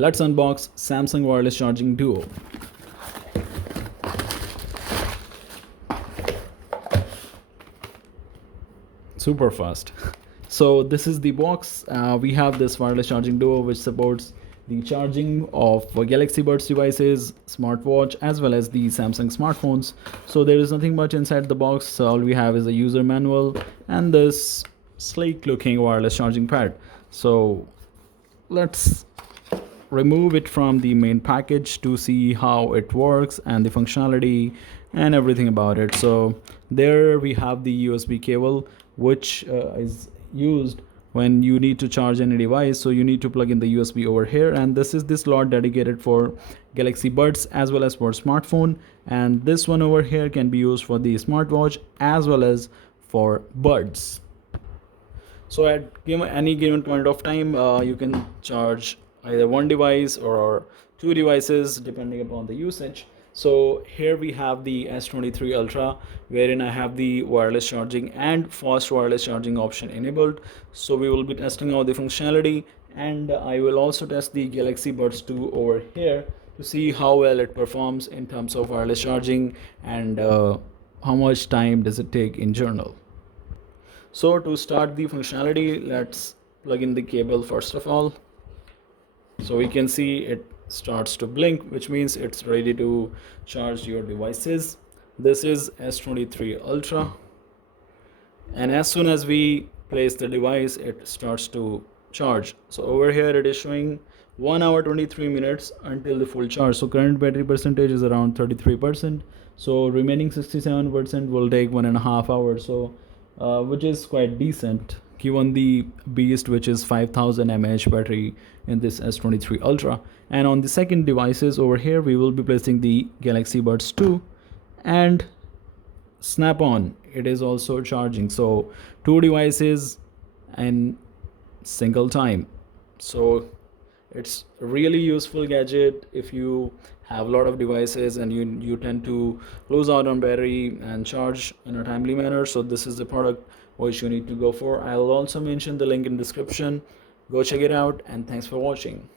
Let's unbox Samsung wireless charging duo. Super fast. So this is the box. We have this wireless charging duo which supports the charging of Galaxy Buds devices, smartwatch, as well as the Samsung smartphones. So there is nothing much inside the box. So all we have is a user manual and this sleek looking wireless charging pad. So let's remove it from the main package to see how it works and the functionality and everything about it. So there we have the USB cable, which is used when you need to charge any device. So you need to plug in the USB over here, and this is the slot dedicated for Galaxy Buds as well as for smartphone, and this one over here can be used for the smartwatch as well as for buds. So at any given point of time, you can charge either one device or two devices depending upon the usage. So here we have the S23 Ultra, wherein I have the wireless charging and fast wireless charging option enabled. So we will be testing out the functionality, and I will also test the Galaxy Buds 2 over here to see how well it performs in terms of wireless charging and how much time does it take in general. So to start the functionality, let's plug in the cable first of all. So we can see it starts to blink, which means it's ready to charge your devices. This is S23 Ultra, and as soon as we place the device, it starts to charge. So over here it is showing 1 hour 23 minutes until the full charge. So current battery percentage is around 33%. So remaining 67% will take 1.5 hours. So which is quite decent given the beast, which is 5000 mAh battery in this S23 Ultra. And on the second devices over here, we will be placing the Galaxy Buds 2 and snap on. It is also charging. So two devices in single time. So it's a really useful gadget if you have a lot of devices and you tend to lose out on battery and charge in a timely manner. So this is the product which you need to go for. I'll also mention the link in description. Go check it out, and thanks for watching.